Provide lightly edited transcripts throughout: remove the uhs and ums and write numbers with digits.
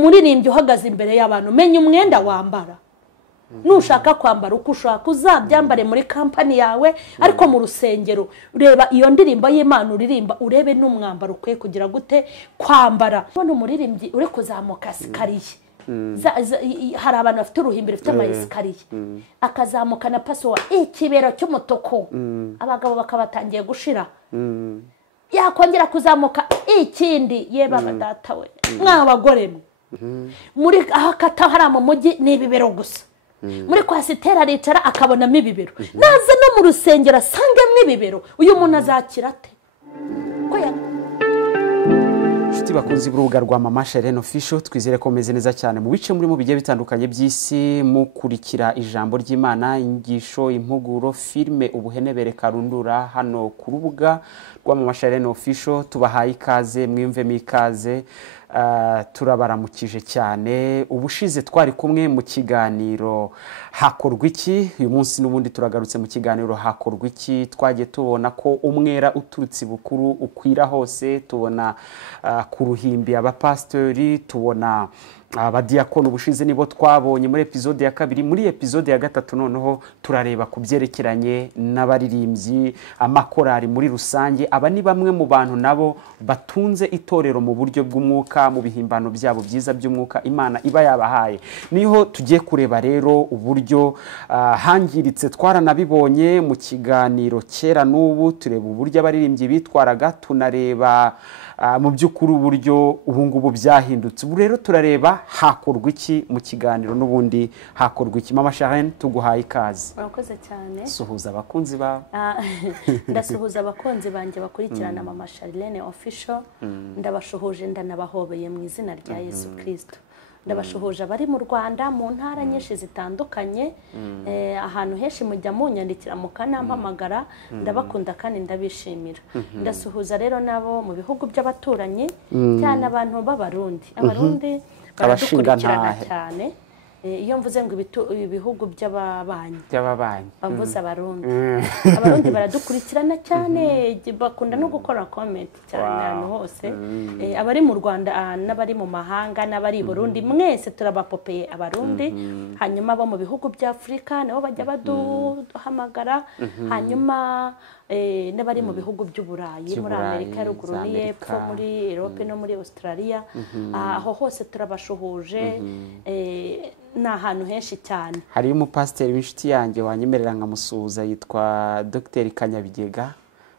umuririmbyi uhagaze imbere y'abantu menya umwenda wambara nushaka kwambara uko ushaka uzabyambare muri kampani yawe ariko mu rusengero ureba iyo ndirimbo y'Imana uririmba urebe n'umwambaro ukwiye kugira gute kwambara none umuririmbyi uri kuzamuka sikariye hari abantu bafite uruhimbiro rufite amayisikariye akazamuka na paso ikibero cy'umutuku abagabo bakabatangiye gushira yakongera kuzamuka ikindi yeba badata we mwabagore muri ahakata hari mu mujyi n'ibibero gusa muri kwasitera aricara akabonamo ibibero naze no mu rusengero asangemo ibibero uyu muntu azakira ate ko Nshuti bakunzi b'urubuga rwa Mama Sharene Official twizere ko meze neza cyane mu bice muri mu bigiye bitandukanye by'isi mukurikira ijambo ry'Imana ingisho impuguro filme ubuhenebere karundura hano ku rubuga rwa Mama Sharene Official tubahaye ikaze mwimve mikaze turabaramukije cyane ubushize twari kumwe mu kiganiro Hakorwa Iki uyu munsi n'ubundi turagarutse mu kiganiro Hakorwa Iki twagiye tubona ko umwera uturutse bukuru ukwira hose tubona ku ruhimbi abapastori tubona abadiakoni ubushize nibo twabonye muri episode ya kabiri muri episode ya gatatu noneho turareba kubyerekeranye n'abaririmbyi amakorari muri rusange aba ni bamwe mu bantu nabo batunze itorero mu buryo bw'umwuka mu bihimbano byabo byiza by'umwuka Imana iba yabahaye niho tugiye kureba rero uburyo hangiritse twaranabibonye mu kiganiro kera n'ubu tureba uburyo abaririmbyi bitwaraga tunareba mu by'ukuri uburyo ubungubu byahindutse ubu rero turareba hakorwa iki mu kiganiro n'ubundi hakorwa iki Mama Sharene tuguhaye ikaze urakoze cyane suhuza abakunzi ba ndasuhuza abakunzi banje bakurikirana Mama Sharene Official ndabashuhuje ndanabahobeye mu izina rya Yesu Kristo ndabashuhuje abari mu Rwanda mu ntara nyinshi zitandukanye ahantu henshi mujya munyandikira mukanampamagara ndabakunda kandi ndabishimira ndasuhuza rero nabo mu bihugu by'abaturanyi cyane abantu b'abarundi abarundi baradukurikirana cyane iyo mvuze ngo ibihugu by'ababanyi bavuze abarundi baradukurikirana cyane bakunda no gukora comment cyane ahantu hose abari mu Rwanda n'abari mu mahanga n'abari Burundi mwese turabapopeye abarundi hanyuma bo mu bihugu bya Afrika nabo bajya baduhamagara hanyuma n'abari mu bihugu by'uburayi muri Amerika ya ruguru n'epfo muri Europe no muri Australia aho hose turabashuhuje na ahantu henshi cyane hari umupasiteri w'inshuti yanjye wanyemerera nkamusuhuza yitwa Dr Kanyabigega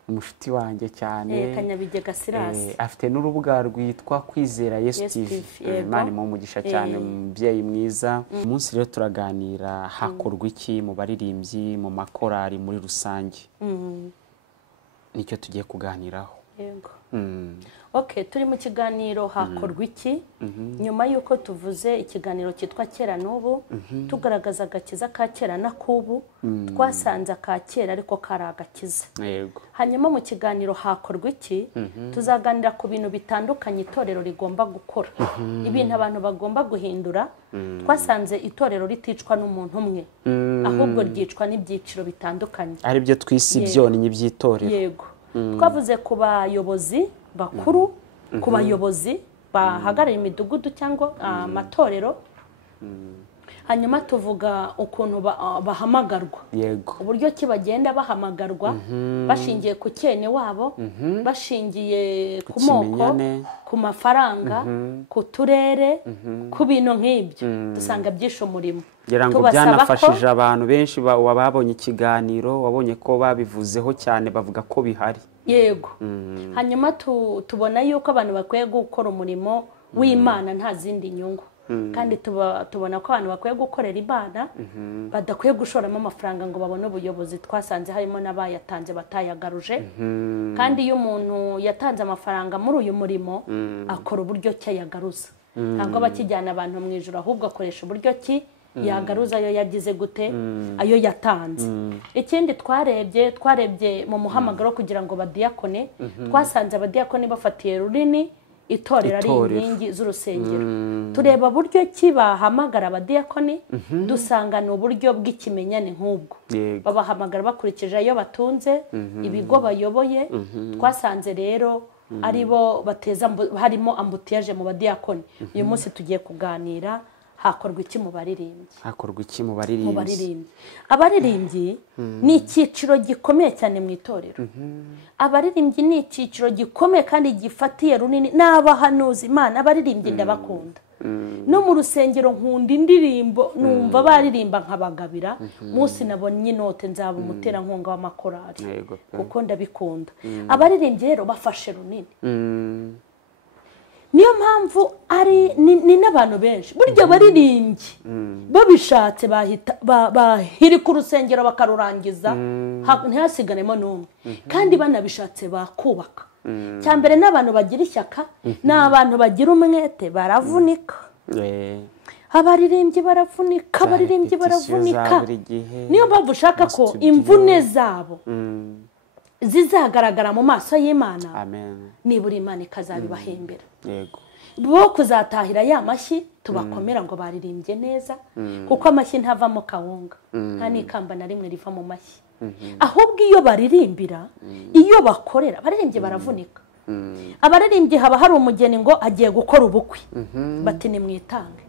umushuti wanjye cyane Kanyabigega Silas afite n'urubuga rwitwa Kwizera Yesu TV Imana mu mugisha cyane umubyeyi mwiza umunsi rero turaganira hakorwa iki mu baririmbyi mu makorari muri rusange nicyo tugiye kuganiraho yego Okay, turi mu kiganiro hakorwa iki nyuma yuko tuvuze ikiganiro cyitwa kera n'ubu tugaragaza agakiza ka kera na kubu twasanze ka kera ariko kari agakiza yego hanyuma mu kiganiro hakorwa iki tuzaganira ku bintu bitandukanye itorero rigomba gukora ibintu abantu bagomba guhindura twasanze itorero riticwa n'umuntu umwe ahubwo ryicwa n'ibyiciro bitandukanye ari byo twisi byone n'iby'itorero yego twavuze ku bayobozi bakuru ku bayobozi bahagarara imidugudu cyangwa amatorero hanyuma tuvuga ukuntu bahamagarwa yego uburyo ki bagenda bahamagarwa bashingiye ku cyene wabo bashingiye ku moko ku mafaranga ku turere ku bintu nk'ibyo dusanga byisho umurimo ngira ngo byanafashije abantu benshi babonye ikiganiro wabonye ko babivuzeho cyane bavuga ko bihari yego hanyuma tubona yuko abantu bakwiye gukora umurimo w'Imana nta zindi nyungu kandi tubona ko abantu bakwiye gukorera Imana badakwiye gushoramo amafaranga ngo babone ubuyobozi twasanze harimo n'abayatanze batayagaruje kandi iyo umuntu yatanze amafaranga muri uyu murimo akora uburyo cyayagaruza ntabwo bakijyana abantu mu ijuru ahubwo akoresha uburyo ki yagaruza ayo yagize gute ayo yatanze ikindi twarebye mu muhamagaro kugira ngo badiakone twasanze abadiakone bafatiye runini itorero ari inkingi z'urusengero tureba buryo ki bahamagara abadiakoni dusanga no buryo bw'ikimenyane nk'ubwo babahamagara bakurikije ayo batunze ibigo bayoboye twasanze rero aribo bateza harimo ambutiyaje mu badiyakoni. Uyu munsi tugiye kuganira hakorwa iki mu baririmbyi. Hakorwa iki mu baririmbyi? Abaririmbyi ni icyiciro gikomeye cyane mu itorero. Abaririmbyi ni icyiciro gikomeye kandi gifatiye runini n'abahanuzi. Imana abaririmbyi ndabakunda. No mu rusengero nkunda indirimbo numva baririmba nkabagabira. Munsi nabonye inote nzaba umuterankunga w'amakorari kuko ndabikunda. Abaririmbyi rero bafashe runini. Niyo mpamvu ari ni n'abantu benshi buryo baririmbyi babishatse bahiri ku rusengero bakarurangiza ntihasiganemo n'umwe kandi banabishatse bakubaka. Cyambere n'abantu bagira ishyaka n'abantu bagira umwete baravunika. Abaririmbyi baravunika niyo mpamvu ushaka ko imvune zabo zizagaragara mu maso y'Imana. Nibura Imana ikazabibahembera. Bo kuzatahira ya mashyi tubakomera ngo baririmbye neza kuko amashyi ntavamo kawunga nta n'ikamba na rimwe riva mu mashyi. Ahubwo iyo baririmbira iyo bakorera abaririmbyi baravunika. Abaririmbyi haba hari umugeni ngo agiye gukora ubukwe bati ni mwitange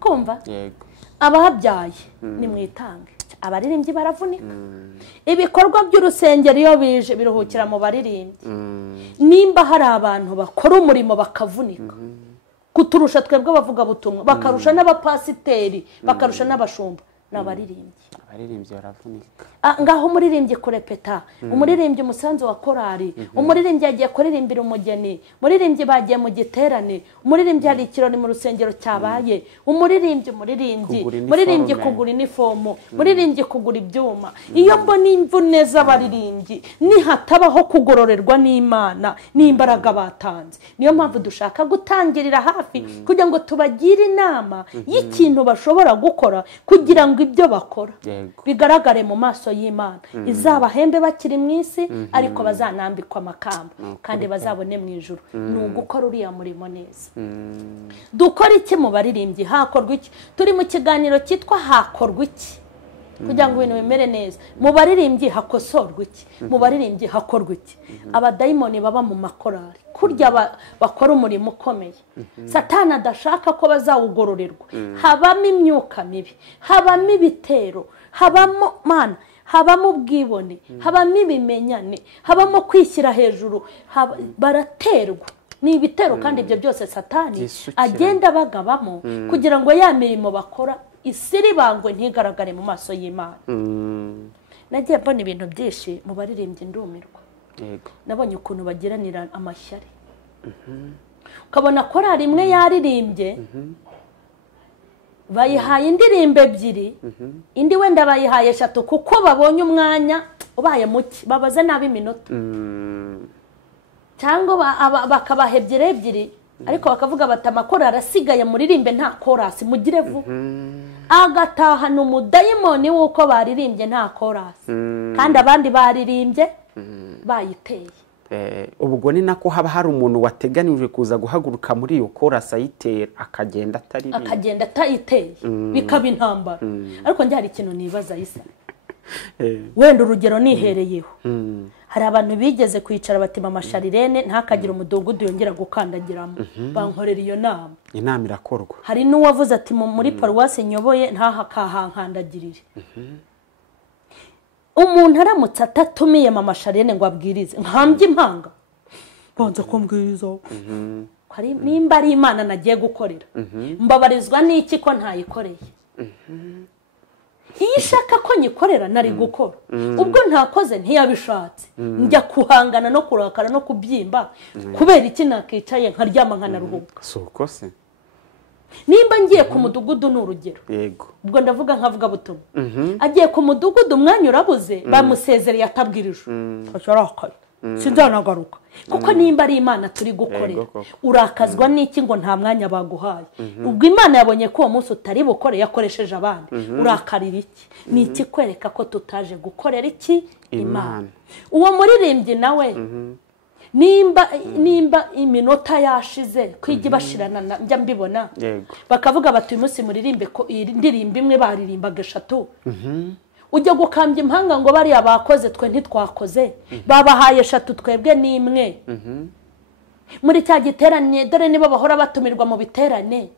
kumva abahabyaye ni mwitange. Abaririmbyi baravunika. Ibikorwa by'urusengero iyo bije biruhukira mu baririmbyi. Nimba hari abantu bakora umurimo bakavunika kuturusha twebwe bavuga butumwa bakarusha n'abapasiteri bakarusha n'abashumba n'abaririmbyi. Abaririmbyi baravunika. Ngaho umuririmbyi kurepeta, umuririmbyi umusanzu wa korari, umuririmbyi yagiye kuririmbira umugeni, umuririmbyi bagiye mu giterane, umuririmbyi hari ikirori mu rusengero cyabaye, umuririmbyi kugura inifomo, umuririmbyi kugura ibyuma. Iyo mbona imvune z'abaririmbyi nihatabaho kugororerwa n'Imana n'imbaraga batanze. Niyo mpamvu dushaka gutangirira hafi kugira ngo tubagire inama y'ikintu bashobora gukora kugira ngo ibyo bakora bigaragare mu maso y'Imana. Izabahembe bakiri mu isi ariko bazanambikwa amakamba kandi bazabone mu ijuru. Ni ugukora uriya murimo neza. Dukora iki mu baririmbyi? Hakorwa iki? Turi mu kiganiro cyitwa hakorwa iki kugira ngo ibintu bimere neza. Mu baririmbyi hakosorwa iki? Mu baririmbyi hakorwa iki? Abadayimoni baba mu makorari kurya bakora umurimo ukomeye. Satani adashaka ko bazawugororerwa. Habamo imyuka mibi, habamo ibitero, habamo ubwibone, habamo ibimenyane, habamo kwishyira hejuru, baraterwa. Ni ibitero kandi ibyo byose Satani agenda bagabamo kugira ngo ya mirimo bakora isiri bangwe ntigaragare mu maso y'Imana. Nagiye mbona ibintu byinshi mu baririmbyi ndumirwa. Nabonye ukuntu bagiranira amashyari. Ukabona korari imwe yaririmbye bayihaye indirimbo ebyiri, indi wenda bayihaye 3 kuko babonye umwanya ubaye muke babaze nabi iminota. Cyangwa bakabaha ebyiri ariko bakavuga bati amakorari arasigaye muririmbe nta korasi mugire vuba. Agatahana umudayimoni w'uko baririmbye nta korasi kandi abandi baririmbye bayiteye. Ubwo ni nako haba hari umuntu wateganijwe kuza guhaguruka muri iyo korasi ayitera akagenda atayiteye bikaba intambara. Ariko njye hari ikintu nibaza isa wenda urugero nihereyeho. Hari abantu bigeze kwicara batima amasharirene ntakagira umudugudu yongera gukandagiramo. Bankorera iyo nama. Inama irakorwa. Hari n'uwavuze ati muri paruwasi nyoboye ntahakahankandagirire. Umuntu aramutse atatumiye mama Sharene ngo abwirize nkambye impanga bonza kumbwiriza nimba ari Imana nagiye gukorera mbabarizwa n'iki ko ntayikoreye. Iyo ishaka ko nyikorera nari gukora ubwo ntakoze ntiyabishatse njya kuhangana no kurakara no kubyimba kubera iki nakicaye nkaryama nkanaruhuka. Soko se nimba ngiye ku mudugudu n'urugero ubwo ndavuga nkavuga butumwa agiye ku mudugudu umwanya urabuze bamusezereye atabwirije ashorakaye sinzanagaruka kuko nimba ari Imana turi gukorera urakazwa n'iki ngo nta mwanya baguhaye. Ubwo Imana yabonye ko uwo munsi utari bukore yakoresheje abandi urakarira iki? Ni iki kwereka ko tutaje gukorera iki Imana? Uwo muririmbyi nawe nimba iminota yashize kwigi bashirana njya mbibona bakavuga bati uyu munsi muririmbe ko indirimbo imwe baririmbaga 3 ujya gukambya impanga ngo bari abakoze twe ntitwakoze babahaye 3 twebwe n'imwe muri cya giterane dore nibo bahora batumirwa mu biterane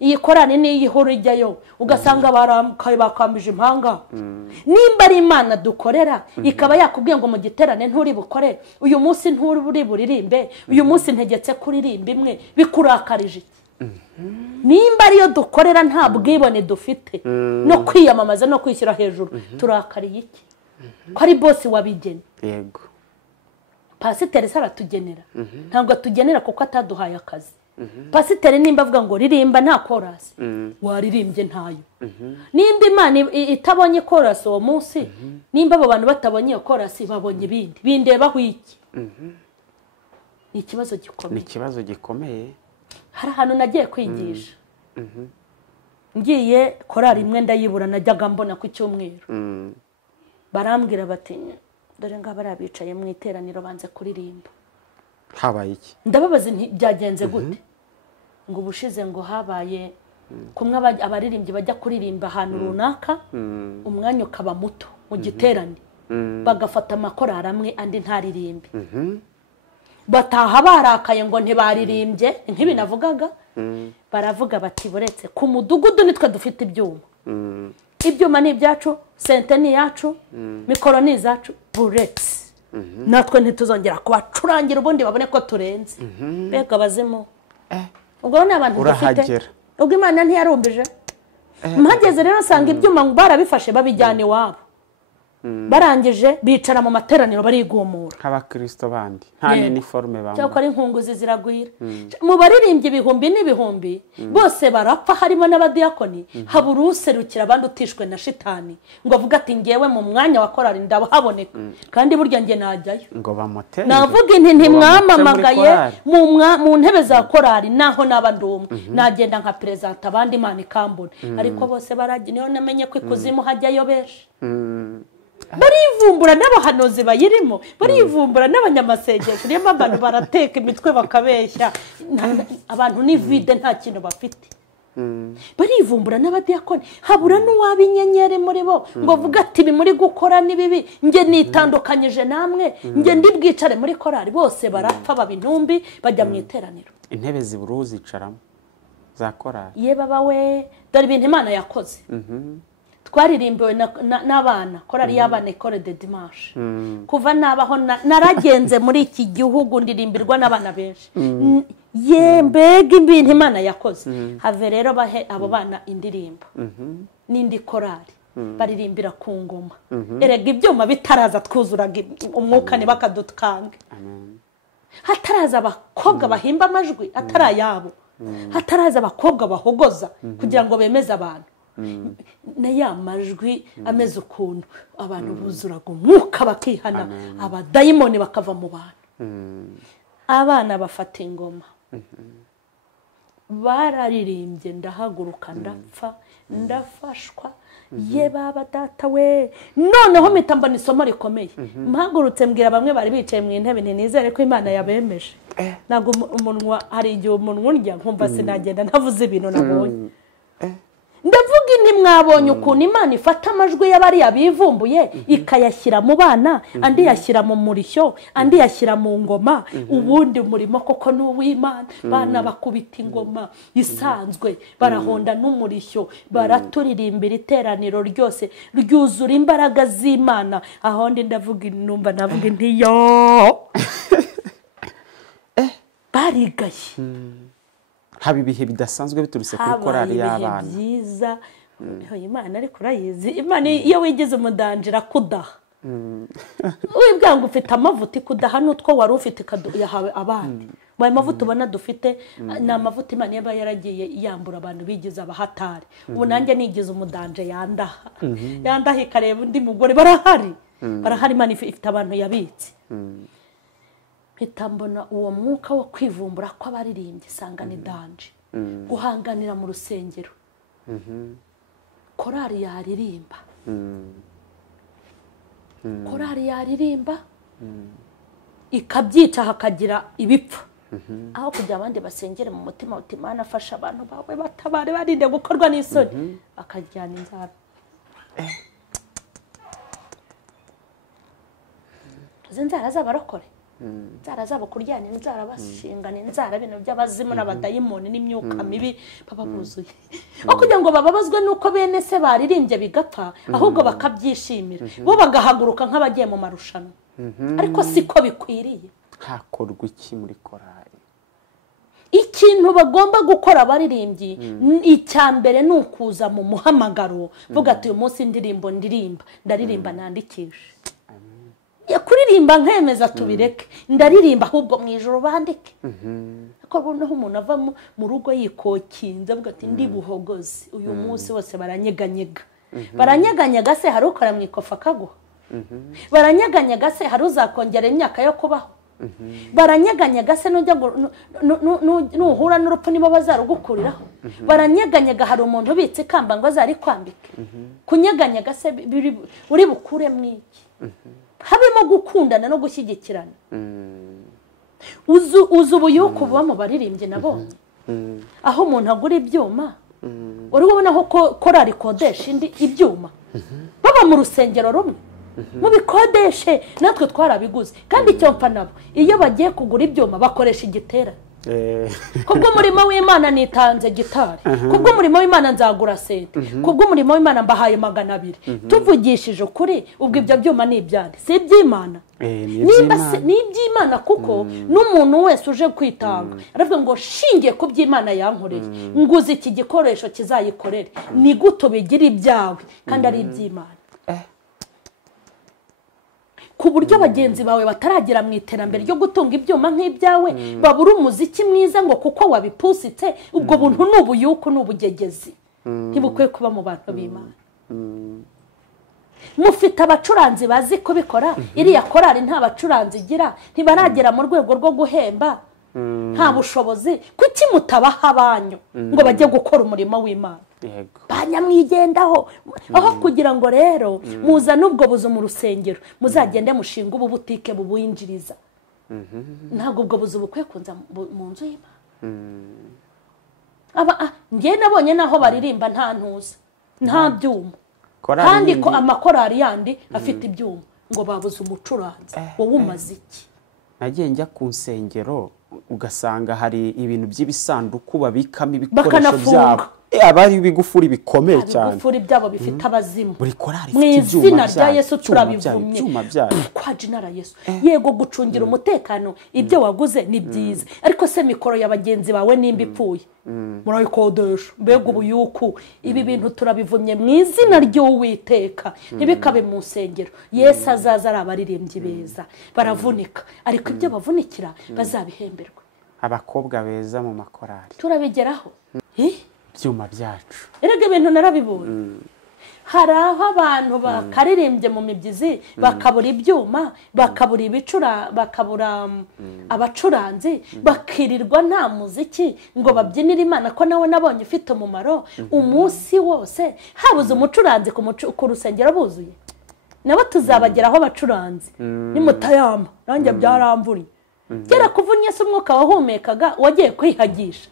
iyi korane ni ihuru ijyayo ugasanga barakaye bakambije impanga nimba ari Imana dukorera ikaba yakubwiye ngo mu giterane nturi bukore uyu munsi nturi buri buririmbe uyu munsi ntegetse kuririmba imwe bikurakarije nimba ariyo dukorera nta bwibone dufite no kwiyamamaza no kwishyira hejuru turakariye iki ko ari boss wabigene yego pasiteri saratugenera ntabwo atugenera kuko ataduhaye akazi pasiteri nimba avuga ngo ririmba nta chorus waririmbye ntayo nimba Imana itabonye chorus uwo munsi nimba abo bantu batabonye iyo chorus babonye bindebaho iki ni ikibazo gikomeye hari ahantu nagiye kwigisha ngiye korari imwe ndayibura najyaga mbona ku cyumweru barambwira bati dore ngaba arabicaye mu iteraniro banze kuririmba habaye iki ndababaza byagenze gute ngo ubushize ngo habaye kumwe abaririmbyi bajya kuririmba ahantu runaka umwanya ukaba muto mu giterane bagafata amakorari amwe andi ntaririmbe bataha barakaye ngo ntibaririmbye nk'ibi navugaga baravuga bati buretse ku mudugudu nitwe dufite ibyuma ni ibyacu sente ni yacu mikoro ni izacu buretse natwe ntituzongera kubacurangira ubundi babone ko turenze mbega bazimo ubwo ni abantu dufite ubwo Imana ntiyarumbije mpageze rero nsanga ibyuma barabifashe babijyana iwabo barangije bicara mu materaniro barigumura nk'abakristo bandi nta uniforme bamwe cyako ari inkunguzi ziragwira mu baririmbyi ibihumbi n'ibihumbi bose barapfa harimo n'abadiakoni habura userukira abandi utishwe na shitani ngo avuga ati ngewe mu mwanya wa korari ndahaboneka kandi burya nge najyayo ngo bamotere navuga inti ntimwamamagaye mu ntebe za korari naho nabandumwe nagenda nka president abandi Imana ikambona ariko bose baraginiyo namenye ko ikuzimu hajyayo benshi barivumbura n'abahanuzi bayirimo barivumbura n'abanyamasengesho niyo abantu barateka imitwe bakabeshya abantu ni vide nta kintu bafite barivumbura n'abadiakoni habura n'uwaba inyenyeri muri bo ngo vuga ati bimuri gukora ni bibi nge nitandukanyije namwe nge ndibwicare muri korari bose barapfa babintumbi bajya mu iteraniro intebe ziburu zicaramo za korari ye baba we dore ibintu Imana yakoze twaririmbiwe n'abana korari y'abana Ecole de Dimanche kuva nabaho naragenze muri iki gihugu ndirimbirwa n'abana benshi mbega ibintu Imana yakoze have rero bahe abo bana indirimbo n'indi korari baririmbira ku ngoma erega ibyuma bitaraza twuzuraga umwuka ntibakadutkange hataraza abakobwa bahimba amajwi atarayabo hataraza abakobwa bahogoza kugira ngo bemeze abantu na ya majwi ameze ukuntu abantu buzuraga umwuka bakihana abadayimoni bakava mu bantu abana bafata ingoma bararirimbye ndahaguruka ndapfa ndafashwa ye baba data we noneho mitamba ni isomo rikomeye mpagurutse mbwira bamwe bari bicaye mu intebe nizere ko Imana yabemeje nago umunwa hari igihe umunwa urya nkumva sinagenda ntavuze ibintu nabonye ndavuga inti mwabonye ukuntu Imana ifata amajwi y'abari yabivumbuye ikayashyira mu bana andi yashyira mu murishyo andi yashyira mu ngoma ubundi umurimo koko n'uw'Imana bana bakubita ingoma isanzwe barahonda n'umurishyo baraturirimbira iteraniro ryose ryuzura imbaraga z'Imana aho ndi ndavuga numva navuga inti yo barigaye haba ibihe bidasanzwe biturutse kuri korari y'abana byiza Imana ariko urayizi Imana iyo wigize umudanjira kudaha wibwanga ufite amavuta kudaha n'utwo wari ufite yahawe abandi baye mavuta ubona dufite na mavuta Imana yaba yaragiye yambura abantu bigize abahatari ubu nanjye nigize umudanje yandaha ikareba undi mugore barahari Imana ifite abantu yabitse mbona uwo mwuka wo kwivumbura ko abaririmbye sanga ni danje guhanganira mu rusengero korari yaririmba korari yaririmba ikabyica hakagira ibipfa aho kujya abandi basengere mu mutima uti Imana afasha abantu bawe batabare barinde gukorwa n'isoni akajyana inzara inzara z'abarokore inzara zabo kuryana inzara bashingana inzara bintu by'abazimu n'abadayimoni n'imyuka mibi baba buzuye aho kugira ngo bababazwe nuko bene se baririmbye bigapfa ahubwo bakabyishimira bo bagahaguruka nk'abagiye mu marushanwa ariko siko bikwiriye. hakorwa iki muri korali? Ikintu bagomba gukora abaririmbyi icya mbere ni ukuza mu muhamagaro vuga ati uyu munsi indirimbo ndaririmba nandikishe ya kuririmba nkemeza tubireke ndaririmba ahubwo mu ijoro bandike ko noneho umuntu ava mu rugo yikokinze avuga ati ndi buhogozi uyu munsi wose baranyeganyega se hari ukora mu ikofa kaguha baranyeganyega se hari uzakongera imyaka yo kubaho baranyeganyega se nuhura n'urupfu nibo bazarugukuriraho baranyeganyega hari umuntu ubitse ikamba ngo azari kwambike kunyeganyega se uri bukure mwiki habemo gukundana no gushyigikirana uzu ubuyuku buba mu baririmbyi nabonye aho umuntu agura ibyuma uri kubona aho korali kodesha indi ibyuma baba mu rusengero rumwe mubikodeshe natwe twarabiguze kandi icyo mpfa nabo iyo bagiye kugura ibyuma bakoresha igiterane kubwo umurimo w'Imana nitanze gitari kubwo umurimo w'Imana nzagura sente kubwo umurimo w'Imana mbahaye 200 tuvugishije ukuri ubwo ibyo byuma ni ibyandi si iby'Imana ni iby'Imana kuko n'umuntu wese uje kwitanga aravuga ngo shingiye ku by'Imana yankoreye nguze iki gikoresho kizayikorere ni guto bigira ibyawe kandi ari iby'Imana ku buryo bagenzi bawe bataragera mu iterambere ryo gutunga ibyuma nk'ibyawe babura umuziki mwiza ngo kuko wabipusitse ubwo buntu n'ubuyuku n'ubugegezi ntibukwiye kuba mu bantu b'Imana. Mufite abacuranzi bazi kubikora iriya korali nta bacuranzi igira ntibaragera mu rwego rwo guhemba nta bushobozi kuki mutabaha abanyu ngo bajye gukora umurimo w'Imana banyamwigendaho aho kugira ngo rero muzane ubwo buzo mu rusengero muzagende mushinga ubu butike bubuyinjiriza ntabwo ubwo buzo bukwiye kunza mu nzu y'Imana ngiye nabonye naho baririmba nta ntuza nta byuma kandi ko amakorali yandi afite ibyuma ngo babuze umucuranzi wowe umaze iki? nagiye njya ku nsengero ugasanga hari ibintu by'ibisanduku babikamo ibikoresho byabo abari bigufuri bikomeye cyane bigufuri byabo bifite abazimu mu izina rya Yesu turabivumye kwa jinara Yesu yego gucungira umutekano ibyo waguze ni byiza ariko se mikoro y'abagenzi bawe nimba ipfuye murayikodesha mbega ubuyuku ibi bintu turabivumye mu izina ry'Uwiteka ntibikabe mu nsengero Yesu azaza ari abaririmbyi beza baravunika ariko ibyo bavunikira bazabihemberwa abakobwa beza mu makorali turabigeraho byuma byacu erega ibintu narabibonye hari aho abantu bakaririmbye mu mibyizi bakabura ibyuma bakabura ibicura bakabura abacuranzi bakirirwa nta muziki ngo babyinire Imana ko nawe nabonye ufite umumaro umunsi wose habuze umucuranzi ku rusengero buzuye nabo tuzabageraho abacuranzi nimutayama nanjye byaramvunye gera kuvunya se umwuka wahumekaga wagiye kwihagisha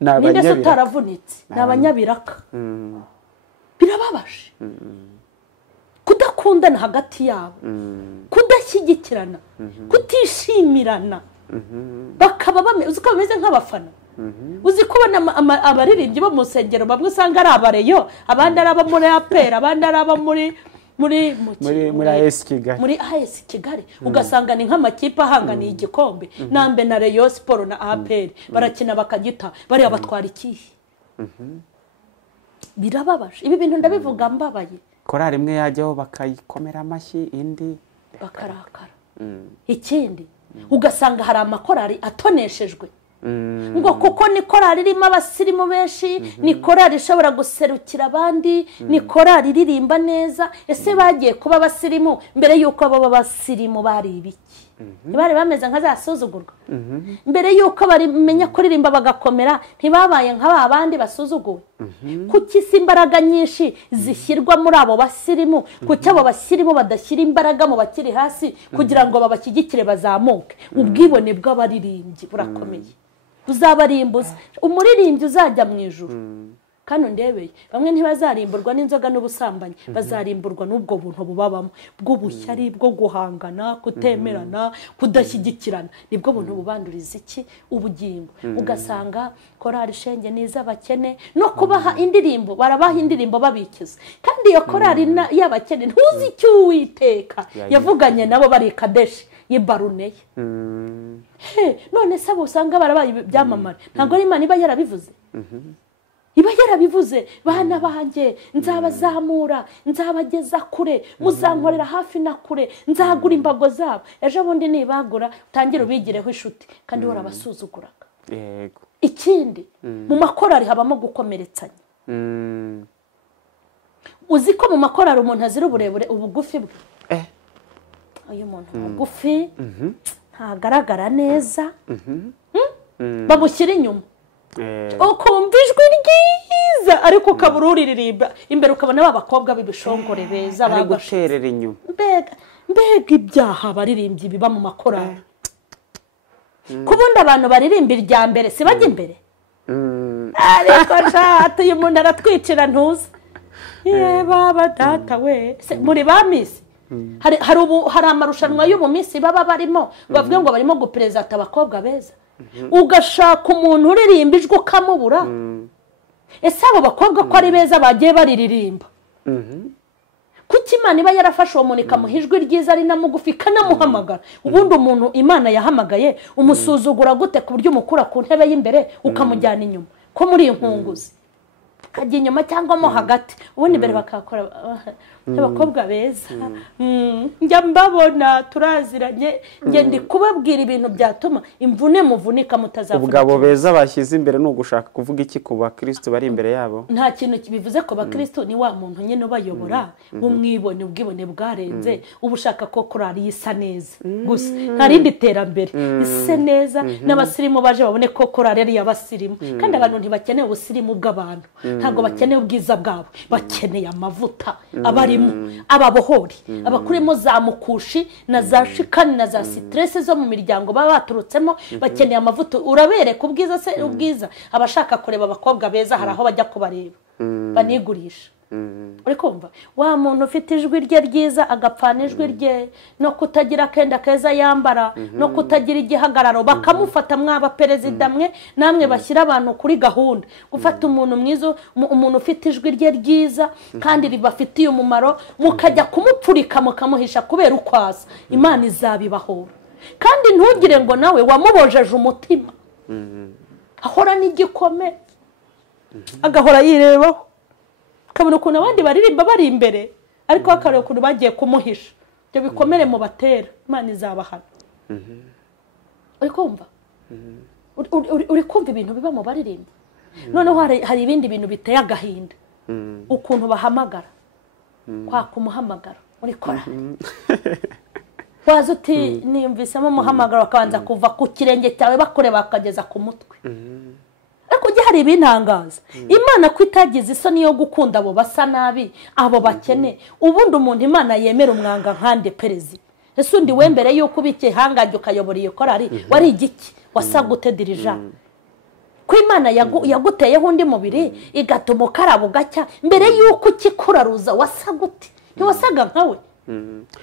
ninde utaravunitse n'abanyabiraka birababaje kudakundana hagati yabo kudashyigikirana kutishimirana bakaba bameze nk'abafana uzi kubona abaririmbyi bo mu nsengero bamwe usanga ari abareyo abandi ari aba muri APR abandi ari aba muri AS Kigali ugasanga ni nk'amakipe ahanganiye igikombe nambe na Rayon Sport na APR barakina bakagita bari abatwara ikihe birababaje ibi bintu ndabivuga mbabaye korali imwe yajyaho bakayikomera amashyi indi bakarakara ikindi ugasanga hari amakorali atoneshejwe ngo kuko ni korali irimo abasirimu benshi ni korali ishobora guserukira abandi ni korali iririmba neza ese bagiye kuba abasirimu mbere yuko baba abasirimu bari ibiki ntibari bameze nka za suzugurwa mbere yuko barimenya kuririmba bagakomera ntibabaye nk'aba bandi basuzuguwe kuki si imbaraga nyinshi zishyirwa muri abo basirimu kuki abo basirimu badashyira imbaraga mu bakiri hasi kugira ngo babashyigikire bazamuke ubwibone bw'abaririmbyi burakomeye uzabarimbuza umuririmbyi uzajya mu ijuru kandi ndebeye bamwe ntibazarimburwa n'inzoga n'ubusambanyi bazarimburwa n'ubwo buntu bubabamo bw'ubushyari bwo guhangana kutemerana kudashyigikirana nibwo buntu bubanduriza iki ubugingo ugasanga korari shenge n'iz'abakene no kubaha indirimbo barabaha indirimbo babikiza kandi iyo korari y'abakene ntuzi icyo Uwiteka yavuganye nabo bari Kadeshi y'Ibaruneye none se usanga barabaye byamamare ntabwo ari Imana iba yarabivuze iba yarabivuze bana banjye nzabazamura nzabageza kure muzankorera hafi na kure nzagura imbago zabo ejo bundi nibagura utangira ubigireho inshuti kandi warabasuzuguraga yego ikindi mu makorari habamo gukomeretsanya uzi ko mu makorari umuntu azira uburebure ubugufi bwe uyu muntu mugufi ntagaragara neza bamushyira inyuma ukumva ijwi ryiza ariko ukabura uriririmba imbere ukabona b'abakobwa b'ibishongore beza ari guterera inyuma mbega ibyaha baririmbyi biba mu makorari kubundi abantu baririmba irya mbere si bajya imbere ariko shati uyu muntu aratwicira ntuzi ye baba data we muri ba misi hari amarushanwa y'ubu minsi baba barimo bavuga ngo barimo guperezida abakobwa beza ugashaka umuntu uririmba ijwi ukamubura ese abo bakobwa ko ari beza bagiye bariririmba kuki Imana iba yarafashe uwo muntu ikamuha ijwi ryiza ari na mugufi ikanamuhamagara ubundi umuntu Imana yahamagaye umusuzugura gute ku buryo umukura ku ntebe y'imbere ukamujyana inyuma ko muri inkunguzi kajya inyuma cyangwa mo hagati ubundi imbere bakakora abakobwa beza njya mbabona turaziranye njye ndi kubabwira ibintu byatuma imvune muvunika mutazavunika ubwo beza bashyize imbere no gushaka kuvuga iki ku bakristo bari imbere yabo nta kintu kibivuze ko bakristo ni wa muntu nyene ubayobora umwibone ubwibone bwarenze ubushaka ko korari yisa neza gusa nta rindi terambere ise neza n'abasirimu baje babone ko korari ari yabasirimu kandi abantu ntibakeneye ubusirimu bw'abantu ntago bakeneye ubwiza bwabo bakeneye amavuta abari ababohori abakurimo za mukushi na za shikani na za stress zo mu miryango baba baturutsemo bakeneye amavuta urabereka ubwiza se ubwiza abashaka kureba abakobwa beza hari aho bajya kubareba banigurisha uri kumva wa muntu ufite ijwi rye ryiza agapfana ijwi rye no kutagira kenda keza yambara no kutagira igihagararo bakamufata mwaba perezida mwe namwe bashyira abantu kuri gahunda gufata umuntu mwiza umuntu ufite ijwi rye ryiza kandi ribafitiye umumaro mukajya kumupfurika mukamuhisha kubera ukwaza Imana izabibaho kandi ntugire ngo nawe wamubojeje umutima ahora n'igikome agahora yirebaho kabona ukuntu abandi baririmba bari imbere ariko bakareba ukuntu bagiye kumuhisha ibyo bikomere mu batera Imana izabahana uri kumva uri kumva ibintu biba mu baririmba noneho hari ibindi bintu biteye agahinda ukuntu bahamagara kwa kumuhamagara uri kora waza uti niyumvisemo umuhamagaro bakabanza kuva ku kirenge cyawe bakureba bakageza ku mutwe ariko ujye hari ibintangaza Imana ko itagize isoni yo gukunda abo basa nabi abo bakene ubundi umuntu Imana yemera umwanga nkande perezida ese undi wembere yuko ubike hangaje ukayobora iyo korari wari igiki wasagute dirija ko Imana yaguteyeho undi mubiri igatuma ukaraba gacya mbere yuko ukikuraruza wasagute ntiwasaga nkawe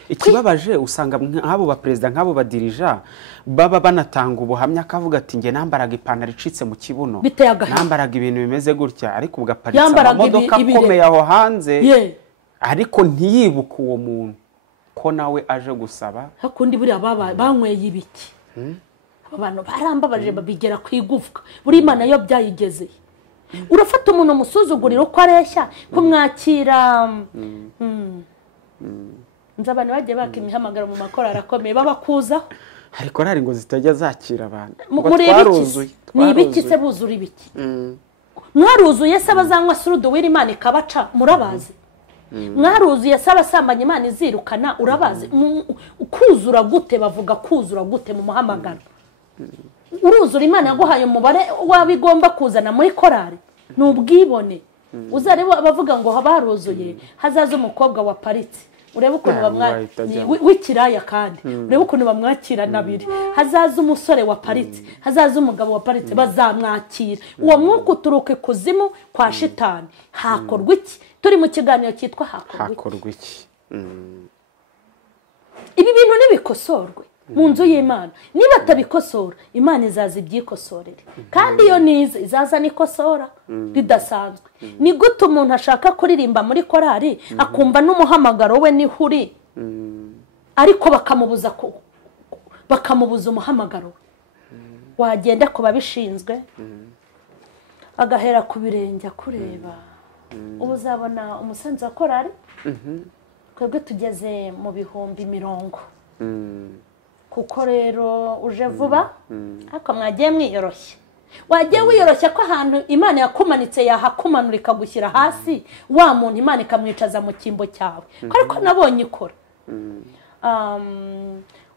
ikibabaje usanga nk'abo ba president nk'abo badirija baba banatanga ubuhamya akavuga ati nge nambaraga ipantaro icitse mu kibuno nambaraga ibintu bimeze gutya ariko ugaparitsa amamodoka akomeye aho hanze ariko ntiyibuka uwo muntu ko nawe aje gusaba hakundi buri banyweye ibiki abantu barambabaje babigera kwigufwa buri Imana yo byayigeze urafata umuntu musuzugurira uko areshya kumwakira nzabana bagiye baka imihamagaro mu makorari akomeye babakuzaho ariko rari ngo zitajya zakira abantu muri twaruzuye ni ibiki se buzura ibiki mwaruzuye se abazanywa surudu w'iri Imana ikabaca murabazi mwaruzuye se abasambanya Imana izirukana urabazi kuzura gute bavuga kuzura gute mu muhamagaro uruzura Imana yaguhaye umubare wabigomba kuzana muri korari n'ubwibone uzareba bavuga ngo baruzuye hazaza umukobwa wa paritse urebe ukuntu w'ikiraya kandi urebe ukuntu bamwakira nabiri hazaza umusore waparitse hazaza umugabo waparitse bazamwakira uwo mwuka uturuka ikuzimu kwa shitani hakorwa iki turi mu kiganiro cyitwa hakorwa iki ibi bintu nibikosorwe mu nzu y'Imana niba atabikosora Imana izaza ibyikosorere kandi iyo nize izaza nikosora bidasanzwe ni gute umuntu ashaka kuririmba muri korari akumva n'umuhamagaro we nihuri ariko bakamubuza umuhamagaro wagenda kuba bishinzwe agahera ku birenge kureba ubu uzabona umusanzu wa korari twebwe tugeze mu bihumbi 100 kuko rero uje vuba ariko mwagiye mwiyoroshye wagiye wiyoroshye ko ahantu Imana yakumanitse yahakumanura ikagushyira hasi wa muntu Imana ikamwicaza mu kimbo cyawe ariko nabonye ikora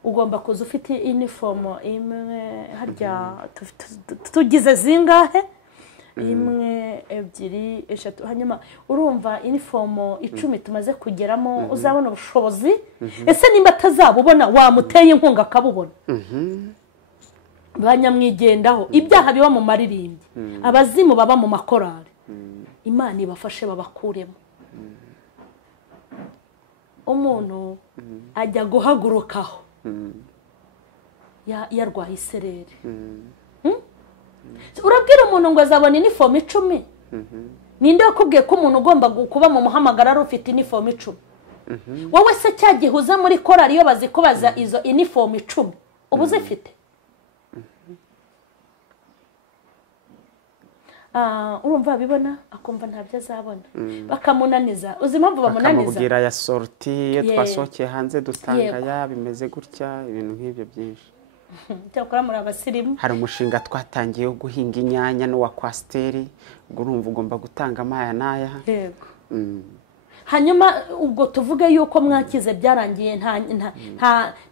ugomba kuza ufite uniform imwe harya tugize zingahe 1 2 3 hanyuma urumva uniform 10 tumaze kugeramo uzabona ubushobozi ese nimba tazabubona wamuteye inkunga akabubona banyamwigendaho ibyaha biba mu maririmbyi abazimu baba mu makorari Imana ibafashe babakuremo umuntu ajya guhagurukaho yarwaye isereri urabwira umuntu ngo azabona uniform 10 ninde wakubwiye ko umuntu ugomba kuba mu muhamagara ari ufite uniform 10 wowe se cyagihuza muri korari iyo bazikubaza izo uniform 10 ubu zifite urumva bibona akumva ntabyo azabona bakamunaniza uzi impamvu bamunaniza bakamubwira ya sorti iyo twasohokeye hanze dutangaya bimeze gutya ibintu nk'ibyo byinshi cyakora muri abasirimu hari umushinga twatangiye wo guhinga inyanya n'uwa kwasteri ubwo urumva ugomba gutanga amaya n'aya yego hanyuma ubwo tuvuge yuko mwakize byarangiye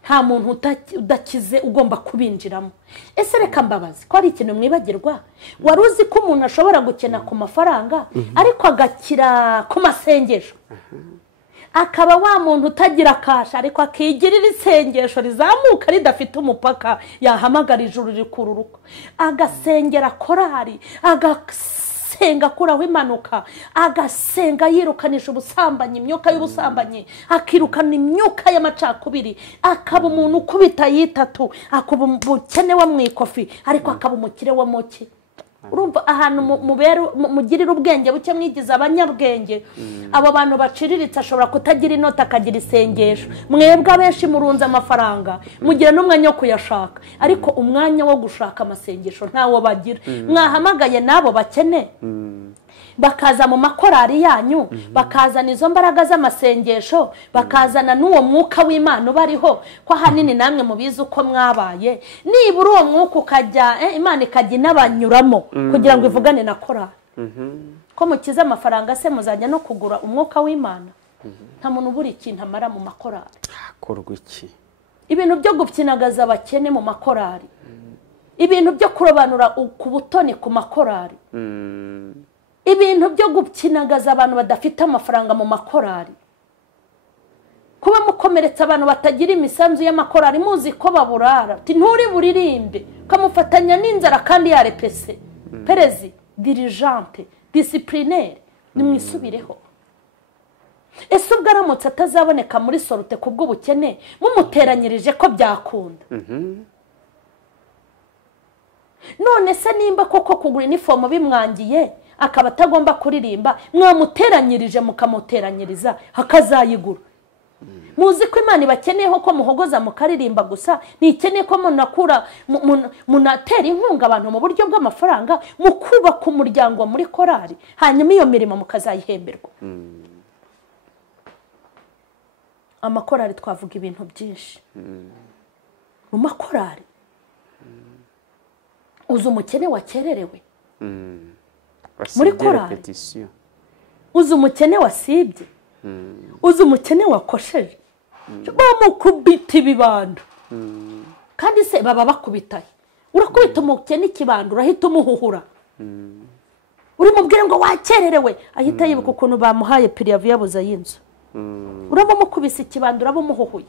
nta muntu udakize ugomba kubinjiramo ese reka mbabazi ko ari ikintu mwibagirwa wari uzi ko umuntu ashobora gukena ku mafaranga ariko agakira ku masengesho akaba wa muntu utagira kasha ariko akigirira isengesho rizamuka ridafite umupaka yahamagara ijuru rikururuka agasengera korari agasenga kuraho imanuka agasenga yirukanisha ubusambanyi imyuka y'ubusambanyi akirukana imyuka y'amacakubiri akaba umuntu ukubita yitatu akaba umukene wa mwikofi ariko akaba umukire wa moki urumva ahantu mugirira ubwenge buke mwigize abanyabwenge abo bantu baciriritse ashobora kutagira inota akagira isengesho mwebwe abenshi murunze amafaranga mugira n'umwanya wo kuyashaka ariko umwanya wo gushaka amasengesho ntawo bagira mwahamagaye nabo bakene bakaza mu makorari yanyu bakazana izo mbaraga z'amasengesho bakazana n'uwo mwuka w'Imana bariho ko hanini namwe mubizi uko mwabaye nibura uwo mwuka ukajya Imana ikajya inabanyuramo kugira ngo ivugane na korari ko mukiza amafaranga se muzajya no kugura umwuka w'Imana nta muntu buri ikintu amara mu makorari hakorwa iki ibintu byo gupyinagaza abakene mu makorari ibintu byo kurobanura ku butoni ku makorari ibintu byo gupyinagaza abantu badafite amafaranga mu makorari kuba mukomeretsa abantu batagira imisanzu y'amakorari muzi ko baburara nturi buririmbe kamufatanya n'inzara kandi yarepese perezi dirigente disciplinere nimwisubireho ese ubwo aramutse atazaboneka muri sorute kubw'ubukene mumuteranyirije ko byakunda none se nimba koko kugura uniform bimwangiye akaba atagomba kuririmba mwamuteranyirije mukamuteranyiriza hakazayigura muzi ko Imana ibakeneyeho ko muhogoza mukaririmba gusa ntikeneye ko munatera inkunga abantu mu buryo bw'amafaranga mukubaka umuryango muri korari hanyuma iyo mirimo mukazayihemberwa amakorari twavuga ibintu byinshi mu makorari uzi umukene wakererewe muri korari uzi umukene wasibye uzi umukene wakosheje bamukubita ibibando kandi se baba bakubitaye urakubita umukene ikibando urahita umuhuhura uri mubwire ngo wakererewe ahita yibuka ukuntu bamuhaye piriyavu yabuze y'inzu uraba mukubise ikibando uraba umuhuhuye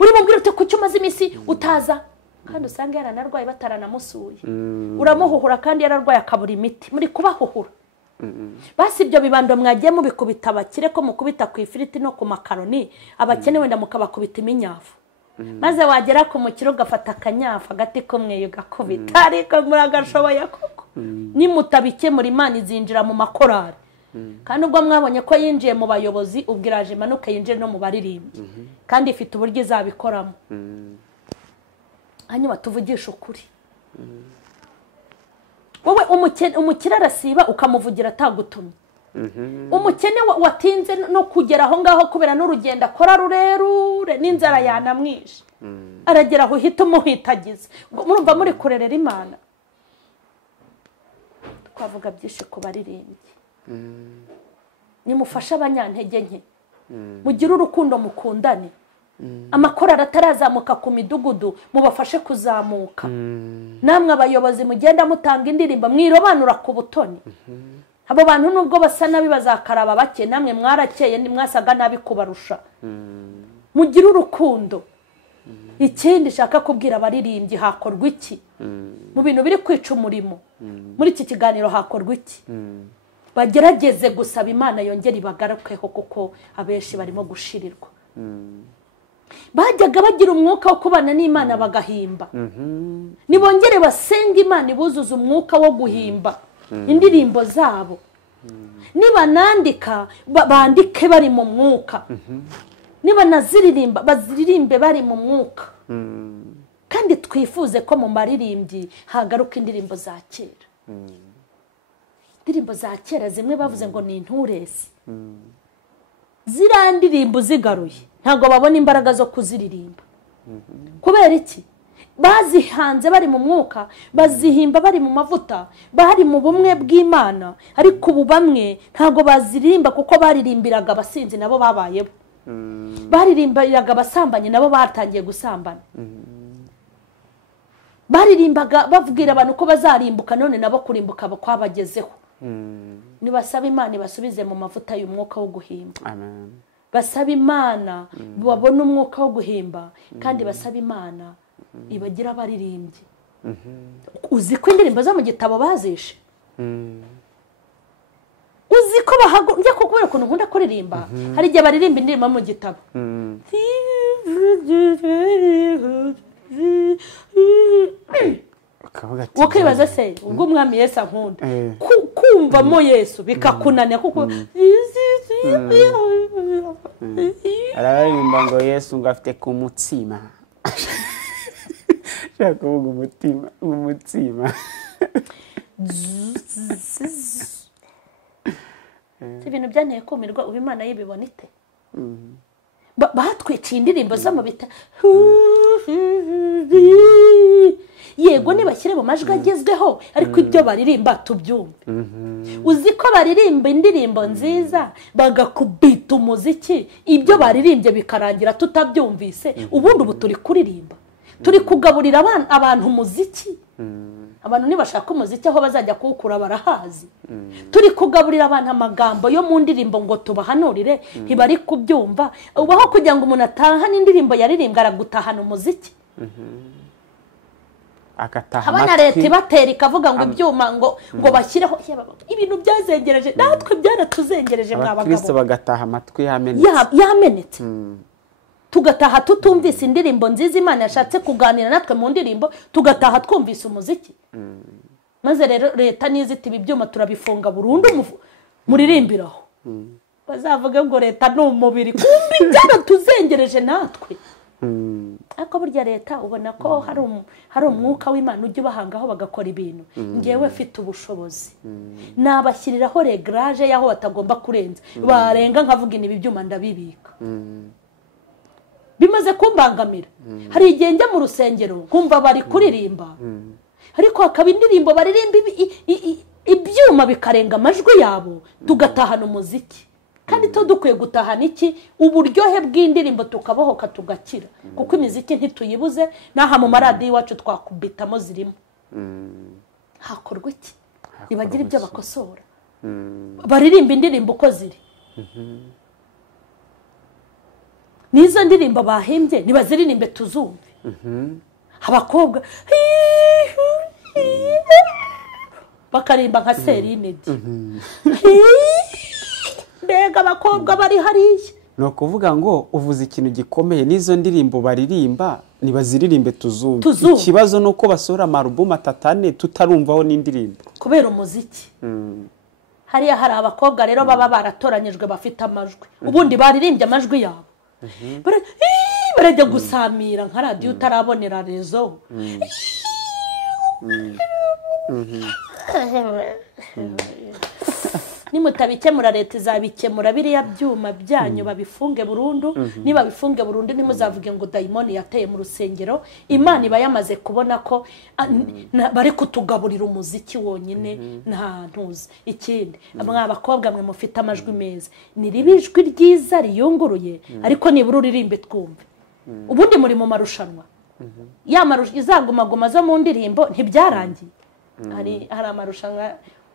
urimo mbwira uti kuki umaze iminsi utaza kandi usanga yaranarwaye bataranamusuye uramuhuhura kandi yararwaye akabura imiti muri kubahuhura basi ibyo bibando mwagiye mubikubita abakire ko mukubita ku ifiriti no ku makaroni abakene wenda mukabakubita iminyafu maze wagera ku mukiro ugafata akanyafu agati kumwe ugakubita ariko muragashoboye koko nimutabikemura Imana izinjira mu makorari kandi ubwo mwabonye ko yinjiye mu bayobozi ubwiraje imanuka yinjire no mu baririmbyi kandi ifite uburyo izabikoramo hanyuma tuvugisha ukuri wowe umukire arasiba ukamuvugira atagutumye umukene watinze no kugera aho ngaho kubera n'urugendo akora rurerure n'inzara yanamwishe aragera aho uhita umuhitagiza murumva muri kurerera Imana twavuga byinshi ku baririmbyi nimufashe abanyantege nke mugire urukundo mukundane amakorari atarazamuka ku midugudu mubafashe kuzamuka namwe abayobozi mugenda mutanga indirimbo mwirobanura ku butoni abo bantu nubwo basa nabi bazakaraba bake namwe mwarakeye mwasaga nabi kubarusha mugire urukundo ikindi shaka kubwira abaririmbyi hakorwa iki mu bintu biri kwica umurimo muri iki kiganiro hakorwa iki bagerageze gusaba Imana yongera ibagarukeho kuko abenshi barimo gushirirwa bajyaga bagira umwuka wo kubana n'Imana bagahimba nibongere basenga Imana ibuzuza umwuka wo guhimba indirimbo zabo niba nandika bandike bari mu mwuka niba naziririmba baziririmbe bari mu mwuka kandi twifuze ko mu maririmbyi hagaruka indirimbo za kera indirimbo za kera zimwe bavuze ngo ni inturesi zirandirimbo zigaruye ntago babona imbaraga zo kuziririmba kubera iki bazihanze bari mu mwuka bazihimba bari mu mavuta bari mu bumwe bw'Imana ariko ubu bamwe ntago baziririmba kuko baririmbiraga abasinzi nabo babayeho baririmbiraga abasambanye nabo batangiye gusambana baririmbaga bavugira abantu ko bazarimbuka none nabo kurimbuka kwabagezeho nibasaba Imana basubize mu mavuta y'umwuka wo guhimba amen basaba Imana babona umwuka wo guhimba kandi basaba Imana ibagira abaririmbyi uzi ko indirimbo zo mu gitabo bazishe uzi ko njya kukubera ukuntu nkunda kuririmba hari igihe baririmba indirimbo mu gitabo ukibaza se ubwo umwami Yesu ankunda kumvamo Yesu bikakunanira kuko ararimba ngo Yesu ngo afite ku mutsima shaka kuvuga umutsima ibintu byanteye kumirwa ubu Imana yibibona ite batwiciye indirimbo zo mu bita yego nibashyire mu majwi agezweho ariko ibyo baririmba tubyumve uzi ko baririmba indirimbo nziza bagakubita umuziki ibyo baririmbye bikarangira tutabyumvise ubundi ubu turi kuririmba turi kugaburira abantu umuziki abantu nibashaka umuziki aho bazajya kuwukura barahazi turi kugaburira abantu amagambo yo mu ndirimbo ngo tubahanurire ntibari kubyumva ubaho kugira ngo umuntu atahane indirimbo yaririmbwa aragutahana umuziki abana leta ibatera ikavuga ngo ibyuma ngo bashyireho ibintu byazengereje natwe byanatuzengereje mwabagabo abakristo bagataha amatwi yamenetse tugataha tutumvise indirimbo nziza Imana yashatse kuganira natwe mu ndirimbo tugataha twumvise umuziki maze rero leta niziti ibyuma turabifunga burundu muririmbiraho bazavuga ngo leta ni umubiri kumbi byaratuzengereje natwe ariko burya leta ubona ko hari umwuka w'Imana ujya ubahangaho bagakora ibintu ngewe mfite ubushobozi nabashyiriraho regrage y'aho batagomba kurenza barenga nkavuga ibi byuma ndabibika bimaze kumbangamira hari igihe njya mu rusengero nkumva bari kuririmba ariko hakaba indirimbo baririmba ibyuma bikarenga amajwi yabo tugatahana umuziki kandi to dukwiye gutahana iki uburyohe bw'indirimbo tukabohoka tugakira kuko imiziki ntituyibuze naha mu maradiyo iwacu twakubitamo zirimo hakorwa iki nibagira ibyo bakosora baririmba indirimbo uko ziri nizo ndirimbo bahimbye nibaziririmbe tuzumve abakobwa bakarimba nka Serinedi mbega abakobwa bari hariya no kuvuga ngo uvuze ikintu gikomeye nizo ndirimbo baririmba nibaziririmbe tuzumve ikibazo nuko basora amarubumu atatane tutarumvaho n'indirimbo kubera umuziki hariya hari abakobwa rero baba baratoranyijwe bafite amajwi ubundi baririmbye amajwi yabo barajya gusamira nka radio utarabonera rezo nimutabikemura leta izabikemura biriya byuma byanyu babifunge burundu niba bifunge burundu nimuzavuge ngo dayimoni yateye mu rusengero Imana iba yamaze kubona ko bari kutugaburira umuziki wonyine nta ntuzi ikindi abakobwa mwe mufite amajwi meza niribijwi ryiza riyunguruye ariko nibura uririmbe twumve ubundi muri mu marushanwa izagumaguma zo mu ndirimbo ntibyarangiye hari amarushanwa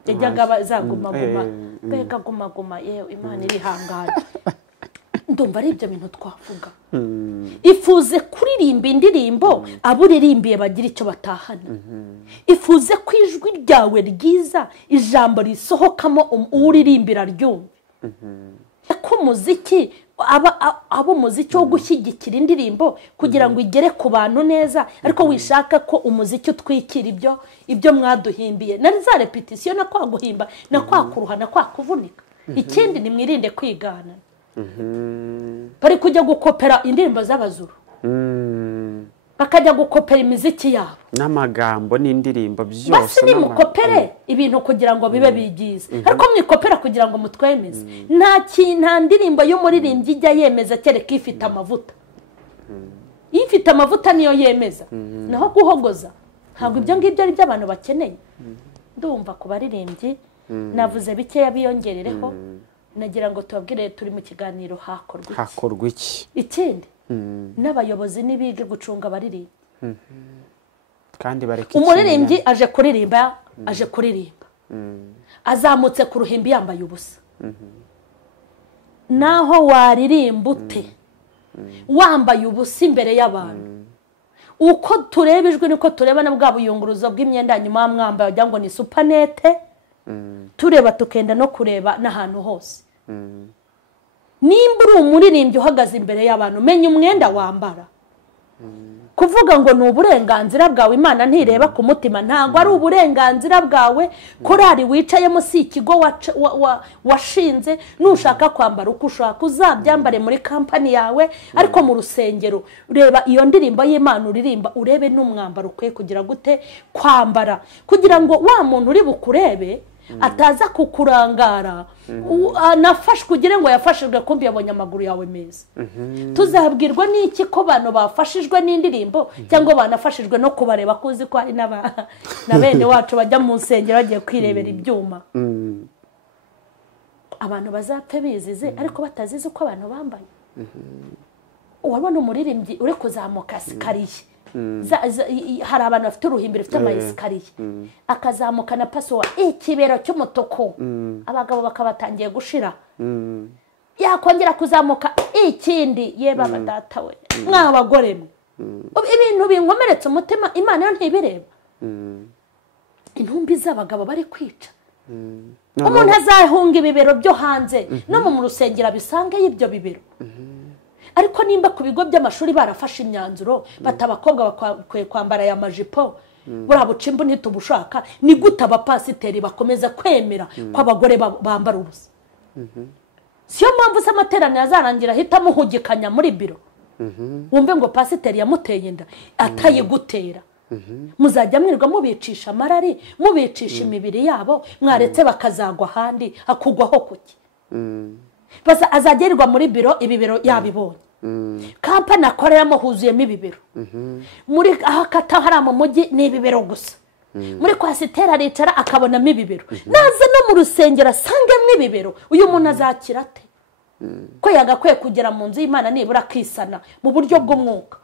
yajyaga zagumaguma mbega gumaguma yewe Imana irihanganye ndumva ari ibyo bintu twavuga ifuze kuririmba indirimbo aburirimbiye bagira icyo batahana ifuze ko ijwi ryawe ryiza ijambo risohokamo uririmbira ryumve ko umuziki abo umuziki wo gushyigikira indirimbo kugira ngo igere ku bantu neza ariko wishaka ko umuziki utwikira ibyo mwaduhimbiye na za repetition na kwaguhimba na kwakuruha na kwakuvunika ikindi ni mwirinde kwigana bari kujya gukopera indirimbo z'abazuru bakajya gukopera imiziki yabo n'amagambo n'indirimbo byose basi ni mukopere ibintu kugira ngo bibe bigize ariko mwikopera kugira ngo mutwemeze nta ndirimbo y'umuririmbyi ijya yemeza kereka ifite amavuta ifite amavuta niyo yemeza naho guhogoza ntabwo ibyo ngibyo ari byo abantu bakeneye ndumva ku baririmbyi navuze bikeya biyongerereho nagira ngo tubabwire turi mu kiganiro hakorwa iki ikindi n'abayobozi nibige gucunga abaririmba kandi bareke umuririmbyi aje kuririmba azamutse ku ruhimbi yambaye ubusa naho waririmba ute wambaye ubusa imbere y'abantu uko tureba ijwi niko tureba na bwa buyunguruzo bw'imyenda nyuma mwambaye wagira ngo ni supanete tureba tukenda no kureba n'ahantu hose nimba uri umuririmbyi uhagaze imbere y'abantu menya umwenda wambara kuvuga ngo ni uburenganzira bwawe Imana ntireba ku mutima ntabwo ari uburenganzira bwawe korari wicayemo si ikigo washinze nushaka kwambara uko ushaka uzabyambare muri kampani yawe ariko mu rusengero ureba iyo ndirimbo y'Imana uririmba urebe n'umwambaro ukwiye kugira gute kwambara kugira ngo wa muntu uri bukurebe ataza kukurangara nafashwe kugira ngo yafashijwe kumbi yabonye amaguru yawe meza tuzabwirwa n'iki ko abantu bafashijwe n'indirimbo cyangwa banafashijwe no kubareba kuzi ko ari na bene wacu bajya mu nsengero bagiye kwirebera ibyuma abantu bazapfe bizize ariko batazize uko abantu bambaye urabona umuririmbyi uri kuzamuka sikariye hari abantu bafite uruhimbi rufite amayesikariye akazamuka na pasowa ikibero cy'umutuku abagabo bakabatangiye gushira yakongera kuzamuka ikindi yeba badata we mwabagore mwe ibintu binkomeretse umutima Imana yo ntibireba intumbi z'abagabo bari kwica umuntu azahunga ibibero byo hanze no mu rusengero bisange y'ibyo bibero ariko nimba ku bigo by'amashuri barafashe imyanzuro batabakobwa bakwiye kwambara ya majipo bura bucimbu ntitubushaka ni gute abapasiteri bakomeza kwemera ko abagore bambara ubusa siyo mpamvu se amateraniro azarangira ahita amuhugikanya muri biro wumve ngo pasiteri yamuteye inda atayigutera muzajya mwirwa mubicisha amarari mubicisha imibiri yabo mwaretse bakazagwa ahandi hakugwaho kuki basa azagerirwa muri biro ibibero yabibonye kampani akoreramo huzuyemo ibibero muri ahakata hari mu mujyi ni ibibero gusa muri kwasitera aricara akabonamo ibibero naza no mu rusengero asangemo ibibero uyu muntu azakira ate ko yagakwiye kugera mu nzu y'Imana nibura akisana mu buryo bw'umwuka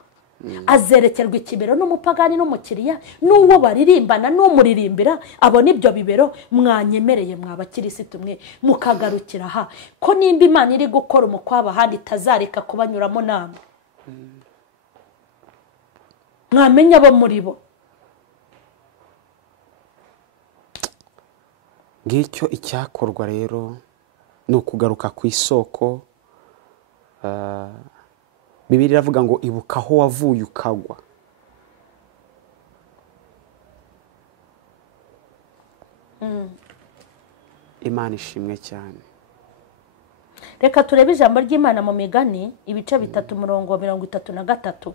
azerekerwa ikibero n'umupagani n'umukiriya n'uwo baririmbana n'umuririmbira abona ibyo bibero mwanyemereye mw'abakirisitu mwe mukagarukira aha ko nimba Imana iri gukora umukwabo ahandi itazareka kubanyuramo namwe mwamenya abo muri bo. Ngicyo icyakorwa rero ni ukugaruka ku isoko. Bibiliya iravuga ngo ibuka aho wavuye ukagwa. Imana ishimwe cyane. Reka turebe ijambo ry'Imana mu Migani ibice 3:33.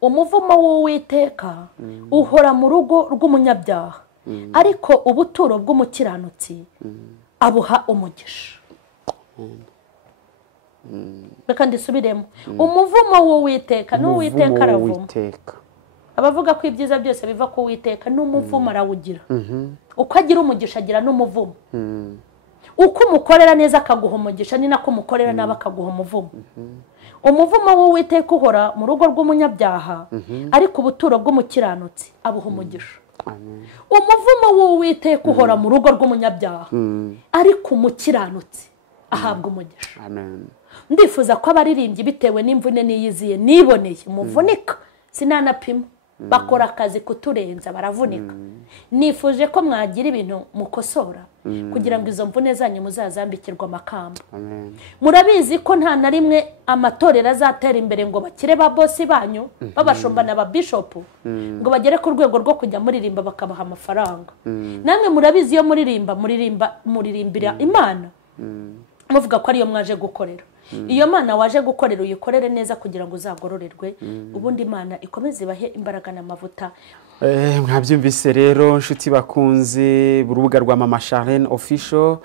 Umuvumo w'Uwiteka uhora mu rugo rw'umunyabyaha, ariko ubuturo bw'umukiranutsi abuha umugisha. Reka ndisubiremo. Umuvumo w'Uwiteka n'Uwiteka aravuma. Abavuga ko ibyiza byose biva ku Uwiteka n'umuvumo arawugira. Uko agira umugisha agira n'umuvumo. Uko umukorera neza akaguha umugisha ni nako umukorera nabi akaguha umuvumo. Umuvumo w'Uwiteka uhora mu rugo rw'umunyabyaha, ariko ubuturo bw'umukiranutsi abuha umugisha. Umuvumo w'Uwiteka uhora mu rugo rw'umunyabyaha, ariko umukiranutsi ahabwa umugisha. Ndifuza ko abaririmbyi bitewe n'imvune niyiziye niboneye umuvunika sinanapima bakora akazi kuturenza baravunika. Nifuje ko mwagira ibintu mukosora kugira ngo izo mvune zanyu muzazambikirwa amakamba. Murabizi ko nta na rimwe amatorero azatera imbere ngo bakire ba bosi banyu babashomba na ba bishop ngo bagere ku rwego rwo kujya muririmba bakabaha amafaranga. Namwe murabizi iyo muririmbira Imana muvuga ko ariyo mwaje gukorera. Iyo Mana waje gukorera uyikorere neza kugira ngo uzagororerwe, ubundi Imana ikomeze ibahe imbaraga n'amavuta. Mwabyumvise rero nshuti bakunze urubuga rwa Mama Charlene Official.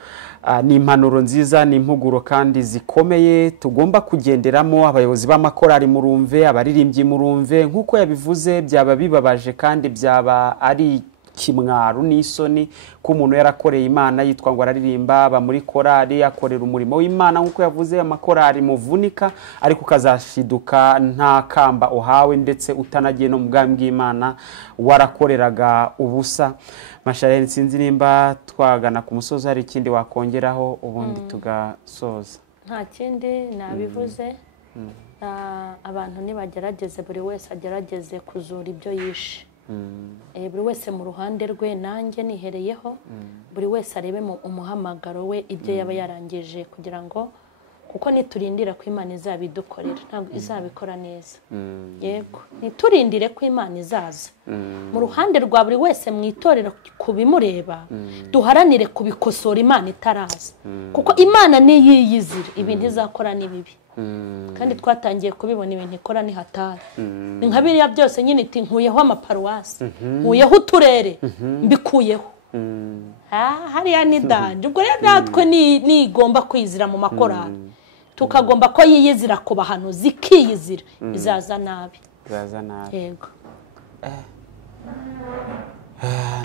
Ni impanuro nziza, ni impuguro kandi zikomeye tugomba kugenderamo. Abayobozi b'amakorari murumve, abaririmbyi murumve, nkuko yabivuze byaba bibabaje kandi byaba ari kimwaru n'isoni ko umuntu yarakoreye Imana yitwa ngo araririmba aba muri korari akorera umurimo w'Imana nkuko yavuze amakorari muvunika, ariko ukazashiduka nta kamba uhawe ndetse utanagiye no mu bwami bw'Imana warakoreraga ubusa. Masharene, sinzi nimba twagana ku musozi hari ikindi wakongeraho ubundi tugasoza. Nta kindi nabivuze. Abantu nibagerageze buri wese agerageze kuzura ibyo yishe. Buri wese mu ruhande rwe nanjye nihereyeho, buri wese arebe mu umuhamagaro we ibyo yaba yarangije, kugira ngo kuko niturindira ko Imana izabidukorera ntabwo izabikora neza. Yego, niturindire ko Imana izaza mu ruhande rwa buri wese mwitorera kubimureba, duharanire kubikosora Imana itaraza, kuko Imana niyiyizira ibintu izakora ni bibi. Kandi twatangiye kubibona ibintu ikora ni hatari. Ni nka biriya byose nyine iti nkuyeho amaparuwasi, nkuyeho uturere, mbikuyeho. Hariya ni danje. Ubwo rero natwe nigomba kwizira mu makorari, tukagomba ko yiyizira ku bahanuzi, ikiyizira izaza nabi. Yego.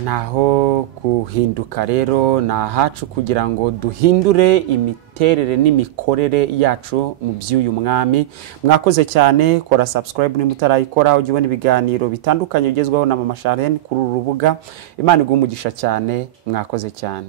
Naho kuhinduka rero nahacu kugira ngo duhindure imiterere n'imikorere yacu mu by'uyu mwami. Mwakoze cyane, kora subscribe nimba utarayikora ujye ubona ibiganiro bitandukanye ugezweho na Mama Charlene kuri uru rubuga. Imana iguhe umugisha cyane, mwakoze cyane.